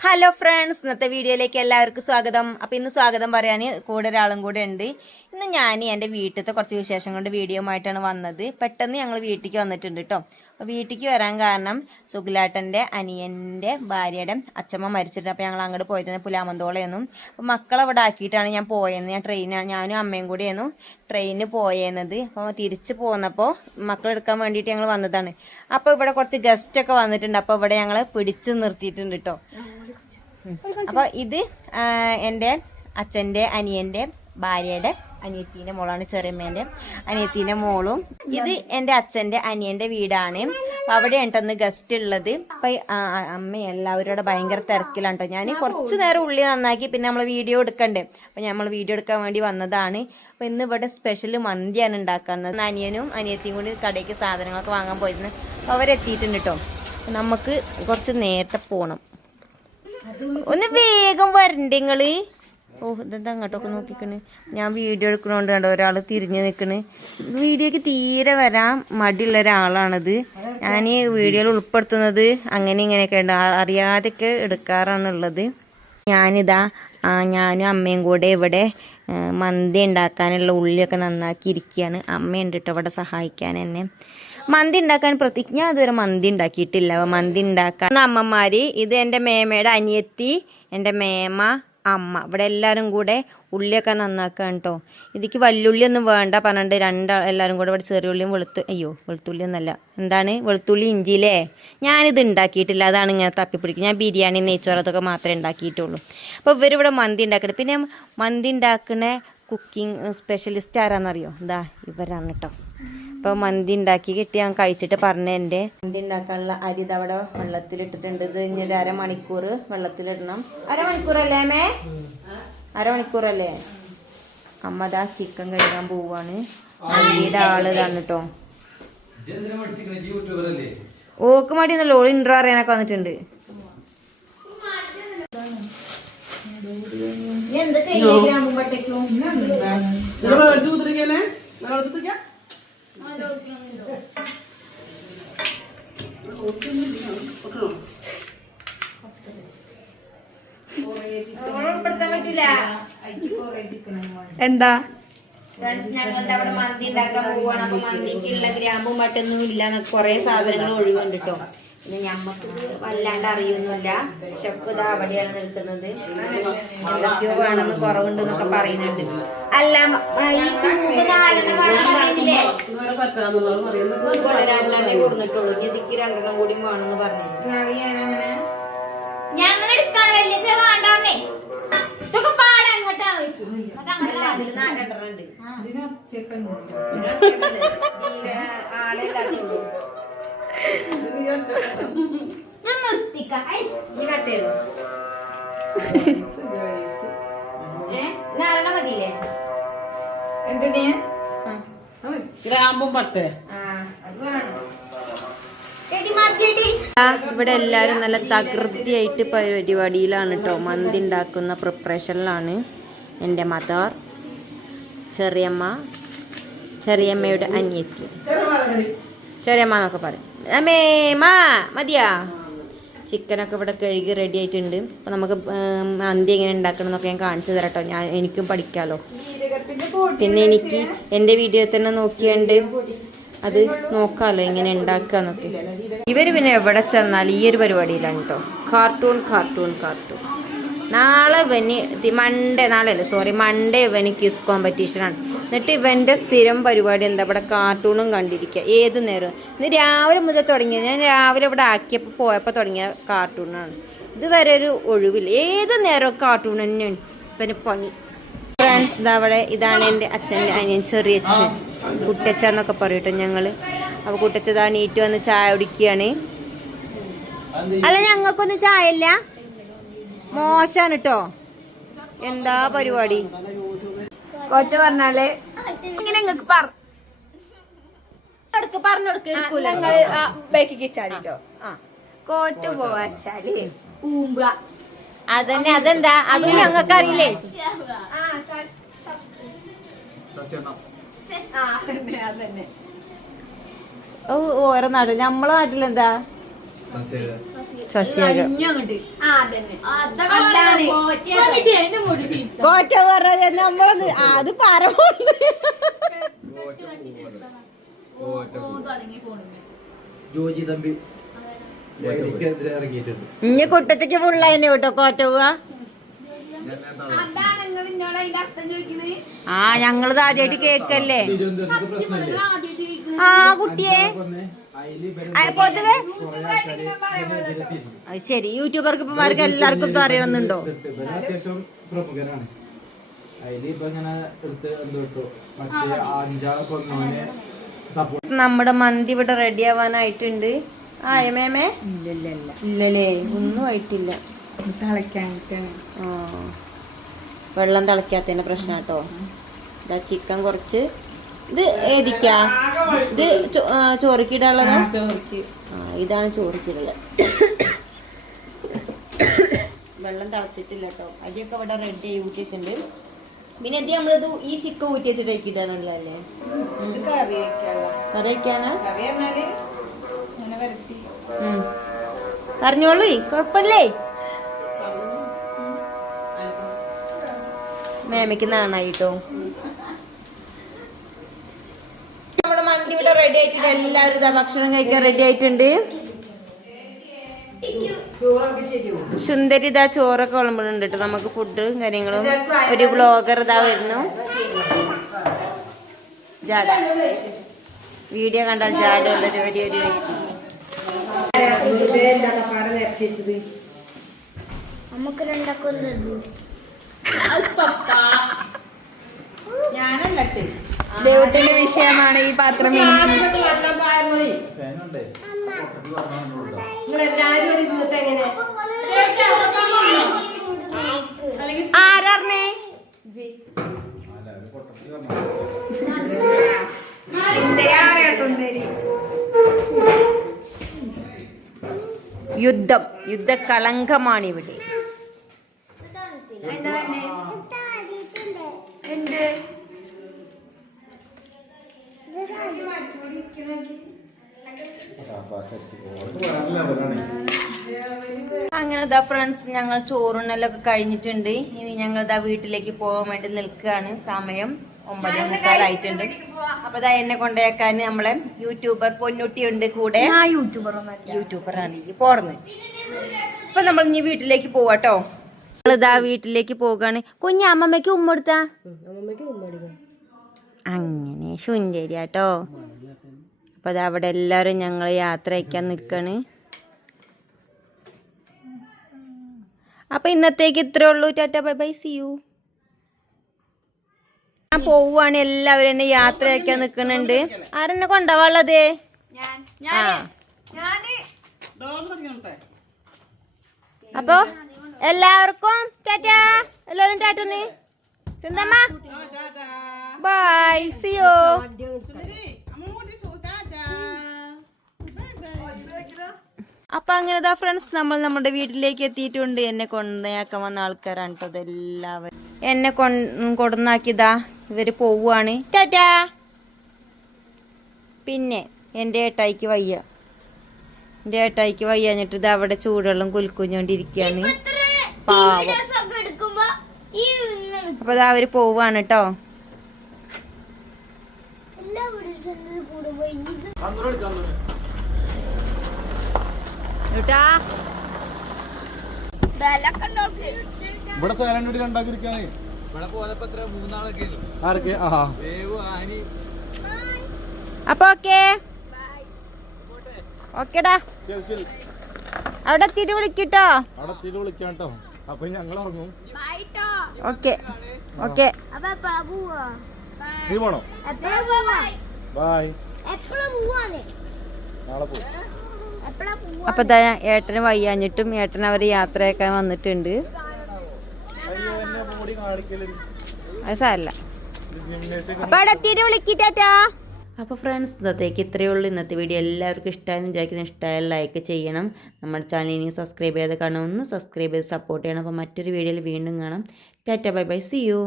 Hello friends, ഇന്നത്തെ വീഡിയോയിലേക്ക് എല്ലാവർക്കും സ്വാഗതം. അപ്പം ഇന്ന് സ്വാഗതം പറയാൻ കൂടെ ഒരാളും കൂടെ ഉണ്ട്. ഇന്ന് ഞാൻ എൻ്റെ വീട്ടിലത്തെ കുറച്ച് വിശേഷം കൊണ്ട് വീഡിയോ ആയിട്ടാണ് വന്നത്. പെട്ടെന്ന് ഞങ്ങൾ വീട്ടിലേക്ക് വന്നിട്ടുണ്ട് കേട്ടോ. അപ്പോൾ വീട്ടിലേക്ക് വരാൻ കാരണം സുഖിലാട്ടൻ്റെ അനിയൻ്റെ ഭാര്യയുടെ അച്ഛമ്മ മരിച്ചിട്ടുണ്ട്. അപ്പോൾ ഞങ്ങൾ അങ്ങോട്ട് പോയിരുന്നു പുലാമന്തോളയെന്നും. അപ്പോൾ മക്കളെ അവിടെ ആക്കിയിട്ടാണ് ഞാൻ പോയത്. ഞാനും അമ്മയും കൂടിയായിരുന്നു ട്രെയിനിന് പോയത്. അപ്പോൾ തിരിച്ച് പോന്നപ്പോൾ മക്കളെടുക്കാൻ വേണ്ടിയിട്ട് ഞങ്ങൾ വന്നതാണ്. അപ്പോൾ ഇവിടെ കുറച്ച് ഗസ്റ്റൊക്കെ വന്നിട്ടുണ്ട്. അപ്പോൾ ഇവിടെ ഞങ്ങൾ പിടിച്ച് നിർത്തിയിട്ടുണ്ട് കേട്ടോ. അപ്പൊ ഇത് എൻ്റെ അച്ഛൻ്റെ അനിയൻ്റെ ഭാര്യയുടെ അനിയത്തീൻ്റെ മോളാണ്, ചെറിയമ്മേൻ്റെ അനിയത്തീൻ്റെ മോളും. ഇത് എൻ്റെ അച്ഛൻ്റെ അനിയൻ്റെ വീടാണ്. അവിടെ ഉണ്ടെന്ന് ഗസ്റ്റ് ഉള്ളത്. അപ്പൊ അമ്മ എല്ലാവരോടെ ഭയങ്കര തിരക്കിലാണ് കേട്ടോ. ഞാൻ കുറച്ച് നേരം ഉള്ളി നന്നാക്കി പിന്നെ നമ്മൾ വീഡിയോ എടുക്കണ്ടേ, അപ്പൊ നമ്മൾ വീഡിയോ എടുക്കാൻ വേണ്ടി വന്നതാണ്. അപ്പൊ ഇന്ന് ഇവിടെ സ്പെഷ്യൽ മന്തിയാണ് ഉണ്ടാക്കുന്നത്. അനിയനും അനിയത്തിയും കൂടി കടയ്ക്ക് സാധനങ്ങളൊക്കെ വാങ്ങാൻ പോയിരുന്നു. അപ്പൊ അവരെത്തിയിട്ടുണ്ട് കേട്ടോ. നമുക്ക് കുറച്ച് നേരത്തെ പോകണം. ഒന്ന് വേഗം വരണ്ടേ നിങ്ങള്. ഇതെന്താ അങ്ങോട്ടൊക്കെ നോക്കിക്കണ്. ഞാൻ വീഡിയോ എടുക്കണോണ്ട് കണ്ടോ ഒരാൾ തിരിഞ്ഞു നിൽക്കണ്. വീഡിയോക്ക് തീരെ വരാൻ മടിയുള്ള ഒരാളാണത്. ഞാൻ ഈ വീഡിയോയിൽ ഉൾപ്പെടുത്തുന്നത് അങ്ങനെ ഇങ്ങനെയൊക്കെ ഉണ്ട്, അറിയാതെയൊക്കെ എടുക്കാറാണുള്ളത്. ഞാനും അമ്മയും കൂടെ ഇവിടെ മന്തി ഉണ്ടാക്കാനുള്ള ഉള്ളിയൊക്കെ നന്നാക്കി ഇരിക്കുകയാണ്. അമ്മയുണ്ട് കേട്ടോ ഇവിടെ സഹായിക്കാൻ എന്നെ. മന്തി ഉണ്ടാക്കാൻ ഞാൻ അതുവരെ മന്തി ഉണ്ടാക്കിയിട്ടില്ല. മന്തി ഉണ്ടാക്കാൻ അമ്മമാര്, ഇത് എൻ്റെ മേമയുടെ അനിയത്തി, എൻ്റെ മേമ, അമ്മ, ഇവിടെ എല്ലാവരും കൂടെ ഉള്ളിയൊക്കെ നന്നാക്കാൻ കേട്ടോ. ഇതിക്ക് വല്യുള്ളിയൊന്നും വേണ്ട പറഞ്ഞിട്ട് എല്ലാവരും കൂടെ ഇവിടെ ചെറിയുള്ളിയും വെളുത്തുള്ളി ഒന്നല്ല, എന്താണ് വെളുത്തുള്ളി ഇഞ്ചിയിലേ. ഞാനിത് ഉണ്ടാക്കിയിട്ടില്ല, അതാണ് ഇങ്ങനെ തപ്പിപ്പിടിക്കും. ഞാൻ ബിരിയാണി നെയ്ച്ചോറത്തൊക്കെ മാത്രമേ ഉണ്ടാക്കിയിട്ടുള്ളൂ. അപ്പോൾ ഇവരിവിടെ മന്തി ഉണ്ടാക്കട്ടെ. പിന്നെ മന്തി ഉണ്ടാക്കുന്ന കുക്കിംഗ് സ്പെഷ്യലിസ്റ്റ് ആരാന്നറിയോ? എന്താ ഇവരാണ് കേട്ടോ. അപ്പോൾ മന്തി ഉണ്ടാക്കി കിട്ടി ഞാൻ കഴിച്ചിട്ട് പറഞ്ഞതിൻ്റെ മന്തി ഉണ്ടാക്കാനുള്ള അരി അവിടെ വെള്ളത്തിലിട്ടിട്ടുണ്ട്. ഇത് ഇനി ഒരു അരമണിക്കൂർ വെള്ളത്തിലിടണം. അരമണിക്കൂറല്ലേ അമ്മേ? അരമണിക്കൂറല്ലേ? അമ്മ ദാ ചിക്കൻ കഴുകാൻ പോവാണ്. മന്തിയുടെ ആള് ഇതാണ് കേട്ടോ. ഓക്ക് മടിയൊന്നല്ലോ, ഓള് ഇൻട്രോ അറിയാനൊക്കെ വന്നിട്ടുണ്ട്. എന്താ ചെയ്യുമ്പോഴത്തേക്കും എന്താ ഫ്രണ്ട്സ്, ഞങ്ങളുടെ അവിടെ മന്തി ഉണ്ടാക്കാൻ പോവാണ്. അപ്പൊ മന്തിക്കുള്ള ഗ്രാമ്പും മട്ടൊന്നും ഇല്ല, കുറെ സാധനങ്ങൾ ഒഴിവുണ്ട് കേട്ടോ. പിന്നെ ഞമ്മക്ക് വല്ലാണ്ട് അറിയൊന്നുമില്ല. ഷെഫ് ഇതാ അവിടെയാണ് നിൽക്കുന്നത്. എന്തൊക്കെയോ വേണമെന്ന് കുറവുണ്ടെന്നൊക്കെ പറയുന്നുണ്ട്. അല്ല ഈ രണ്ടെണ്ണേ കൊടുത്തിട്ടുള്ളൂ. ഇതിക്ക് രണ്ടെണ്ണം കൂടി വേണമെന്ന് പറഞ്ഞു. ആളെല്ലാത്തുള്ളൂ. മതിയില്ലേ? ഗ്രാമ്പും പട്ടേ ഇവിടെ എല്ലാവരും നല്ല തകൃതിയായിട്ട് പരിപാടിയിലാണ് കേട്ടോ. മന്തി ഉണ്ടാക്കുന്ന പ്രിപ്പറേഷനിലാണ്. എൻ്റെ മദർ, ചെറിയമ്മയുടെ അനിയത്തി, ചെറിയമ്മ എന്നൊക്കെ പറയും. അമ്മേമാ മതിയാ. ചിക്കനൊക്കെ ഇവിടെ കഴുകി റെഡി ആയിട്ടുണ്ട്. അപ്പം നമുക്ക് മന്തി എങ്ങനെ ഉണ്ടാക്കണം എന്നൊക്കെ ഞാൻ കാണിച്ചു തരാം കേട്ടോ. എനിക്കും പഠിക്കാമല്ലോ. പിന്നെ എനിക്ക് എൻ്റെ വീഡിയോ തന്നെ നോക്കിയാണ്ട് അത് നോക്കാമല്ലോ എങ്ങനെ ഉണ്ടാക്കുക എന്നൊക്കെ. ഇവർ പിന്നെ എവിടെ ചെന്നാൽ ഈ ഒരു പരിപാടിയിലാണ് കേട്ടോ. കാർട്ടൂൺ. നാളെ മൺഡേ ഇവന് ക്വിസ് കോമ്പറ്റീഷനാണ്. എന്നിട്ട് ഇവൻ്റെ സ്ഥിരം പരിപാടി എന്താ, ഇവിടെ കാർട്ടൂണും കണ്ടിരിക്കുക ഏത് നേരം. ഇന്ന് രാവിലെ മുതൽ തുടങ്ങിയത്. ഞാൻ രാവിലെ ഇവിടെ ആക്കിയപ്പോൾ പോയപ്പോൾ തുടങ്ങിയ കാർട്ടൂണാണ്. ഇതുവരെ ഒരു ഒഴിവില്ല, ഏത് നേരവും കാർട്ടൂൺ തന്നെയാണ് ഇവന് പണി. ഫ്രണ്ട്സ്, ഇതാണ് എൻ്റെ അച്ഛൻ്റെ അനിയൻ, ചെറിയച്ഛൻ, കുട്ടച്ച എന്നൊക്കെ പറയട്ടോ ഞങ്ങൾ. അപ്പോൾ കുട്ടച്ചതാ നീറ്റ് വന്ന് ചായ കുടിക്കുകയാണ്. അല്ല, ഞങ്ങൾക്കൊന്നും ചായ ഇല്ല, മോശാണ് കേട്ടോ. എന്താ പരിപാടി? കൊച്ച പറഞ്ഞാല് ഇങ്ങനെ നിങ്ങൾക്ക് ബേക്കിക്ക് ചാടിട്ടോ. കോറ്റ് പോവാച്ചാല് അതന്നെ. അതെന്താ? അതും ഞങ്ങൾക്ക് അറിയില്ലേ. ഓരോ നാട്ടിൽ, നമ്മളെ നാട്ടിലെന്താ ശശികല ആ അതന്നെ അതാണ് കോറ്റ പറഞ്ഞ നമ്മളൊന്ന് അത് പറവുണ്ട്. ജോജി തമ്പി ഇറങ്ങിയിട്ടുണ്ട്. ഇനി കുട്ടച്ചക്ക് ഫുള്ളതിനെ കേട്ടോ കോറ്റ പോവാ. അതാണ് നിങ്ങൾ ഇന്നോട് അതിന്റെ അർത്ഥം ചോദിക്കുന്നത്. ആ ഞങ്ങളിത് ആദ്യമായിട്ട് കേക്കല്ലേ. ആ കുട്ടിയെ പൊതുവെ അത് ശരി യൂട്യൂബർക്ക് ഇപ്പമാർക്ക് എല്ലാവർക്കും ഇത് അറിയണമെന്നുണ്ടോ? അത്യാവശ്യം പ്രമുഖരാണ്. അതിലിപ്പോ ഇങ്ങനെ എടുത്ത് എന്തോ മറ്റേ അഞ്ചാറ് കൊന്നവനെ സപ്പോർട്ട്. നമ്മുടെ മന്തി ഇവിടെ റെഡി ആവാനായിട്ടുണ്ട്. മേമേ ഇല്ലല്ലേ ഒന്നും ആയിട്ടില്ല. ആ വെള്ളം തിളക്കാത്തതിന്റെ പ്രശ്നം കേട്ടോ. ഇതാ ചിക്കൻ കുറച്ച് ഇത് ഏതിക്കാ ഇത് ചോറിക്കിടാനുള്ളത്. ആ ഇതാണ് ചോറിക്കിടുള്ളത്. വെള്ളം തിളച്ചിട്ടില്ല കേട്ടോ. അരിയൊക്കെ ഇവിടെ റെഡി ആയി ഊറ്റിച്ചിട്ടുണ്ട്. പിന്നെ എന്ത് നമ്മളിത് ഈ ചിക്കൻ ഊറ്റി വെച്ചിട്ട് ഇടാനല്ലേ കറി വയ്ക്കാനാ? പറഞ്ഞോളൂ കൊഴപ്പല്ലേ. മേമയ്ക്ക് നാണായിട്ടോ. നമ്മുടെ മന്തി ഇവിടെ റെഡി ആയിട്ടുണ്ട്. എല്ലാവരും ഇതാ ഭക്ഷണം കഴിക്കാൻ റെഡി ആയിട്ടുണ്ട്. സുന്ദരി ഇതാ ചോറൊക്കെ വിളമ്പുന്നുണ്ട് കേട്ടോ. നമുക്ക് ഫുഡും കാര്യങ്ങളും. ഒരു ബ്ലോഗർ ഇതാ വരുന്നു. ജാട വീഡിയോ കണ്ടാൽ ജാടുള്ളൊരു വലിയൊരു നമുക്ക് രണ്ടാക്കും ഞാനല്ലട്ട് ദേവത്തിന്റെ വിഷയമാണ് ഈ പാത്രം. ആരറിഞ്ഞേ യുദ്ധക്കളങ്കമാണ് ഇവിടെ. എന്ത് അങ്ങനെ ദാ ഫ്രണ്ട്സ് ഞങ്ങൾ ചോറുണ്ണലൊക്കെ കഴിഞ്ഞിട്ടുണ്ട്. ഇനി ഞങ്ങൾ ദാ വീട്ടിലേക്ക് പോകാൻ വേണ്ടി നിൽക്കുകയാണ്. സമയം 9:45 അപ്പൊ ദാ എന്നെ കൊണ്ടേക്കാൻ നമ്മളെ യൂട്യൂബർ പൊന്നുട്ടി ഉണ്ട് കൂടെ. യൂട്യൂബറാണ് ഈ പോർന്ന്. അപ്പൊ നമ്മൾ ഇനി വീട്ടിലേക്ക് പോവാട്ടോ. നമ്മളിതാ വീട്ടിലേക്ക് പോകാണ്. അമ്മമ്മയ്ക്ക് ഉമ്മ കൊടുത്താ അങ്ങനെ ശുഞ്ചേരിയാട്ടോ. അപ്പൊ അത് അവിടെ എല്ലാവരും ഞങ്ങൾ യാത്ര അയക്കാൻ നിൽക്കാണ്. അപ്പൊ ഇന്നത്തേക്ക് ഇത്രേ ഉള്ളൂ. Tata bye bye see you. ഞാൻ പോവാണ്. എല്ലാവരും എന്നെ യാത്ര അയക്കാൻ നിൽക്കുന്നുണ്ട്. ആരെന്നെ കൊണ്ടുപോവാനുള്ളത്? ആ അപ്പൊ എല്ലാവർക്കും ടാറ്റ. എല്ലാവരും ടാറ്റ നീ ചിന്തമ്മ ബൈ സി യു. അപ്പൊ അങ്ങനെതാ ഫ്രണ്ട്സ് നമ്മൾ നമ്മുടെ വീട്ടിലേക്ക് എത്തിയിട്ടുണ്ട്. എന്നെ കൊണ്ടാക്കാൻ വന്ന ആൾക്കാരാണ് കേട്ടോ ഇതെല്ലാവരും. എന്നെ കൊടുന്നാക്കിയതാ ഇവര് പോവാണ്. ടാറ്റാ. പിന്നെ എൻ്റെ ഏട്ടായിക്ക് വയ്യാഞ്ഞിട്ട് ഇത് അവിടെ ചൂടുവെള്ളം കുലുക്കുഞ്ഞോണ്ടിരിക്കുകയാണ് പാവം. അപ്പൊ ഇതാ അവര് പോവാണ് കേട്ടോ. ഇവിടെ സ്ഥലം കൂടി കണ്ടാക്കിരിക്കാനേ. അപ്പൊ ഓക്കേടാ. അവിടെ എത്തിയിട്ട് വിളിക്കട്ടോ. വിളിക്കാട്ടോ. അപ്പൊ ഞങ്ങൾ ഇറങ്ങും. ഓക്കെ ഓക്കെ നീ പോണോ? ബൈ. നാളെ പോകും. അപ്പൊ ദാ ഏട്ടന് വയ്യാഞ്ഞിട്ടും ഏട്ടൻ അവര് യാത്രയാക്കാൻ വന്നിട്ടുണ്ട്. അത് സാരല്ല. അപ്പൊ അവിടെ എത്തിയിട്ട് വിളിക്കട്ടോ. അപ്പോൾ ഫ്രണ്ട്സ് ഇന്നത്തേക്ക് ഇത്രയേ ഉള്ളൂ. ഇന്നത്തെ വീഡിയോ എല്ലാവർക്കും ഇഷ്ടമായെന്ന് വിചാരിക്കുന്ന ഇഷ്ടമായ ലൈക്ക് ചെയ്യണം. നമ്മുടെ ചാനൽ ഇനി സബ്സ്ക്രൈബ് ചെയ്ത് കാണാം. ഒന്ന് സബ്സ്ക്രൈബ് ചെയ്ത് സപ്പോർട്ട് ചെയ്യണം. അപ്പോൾ മറ്റൊരു വീഡിയോയിൽ വീണ്ടും കാണാം. Tata bye bye see U.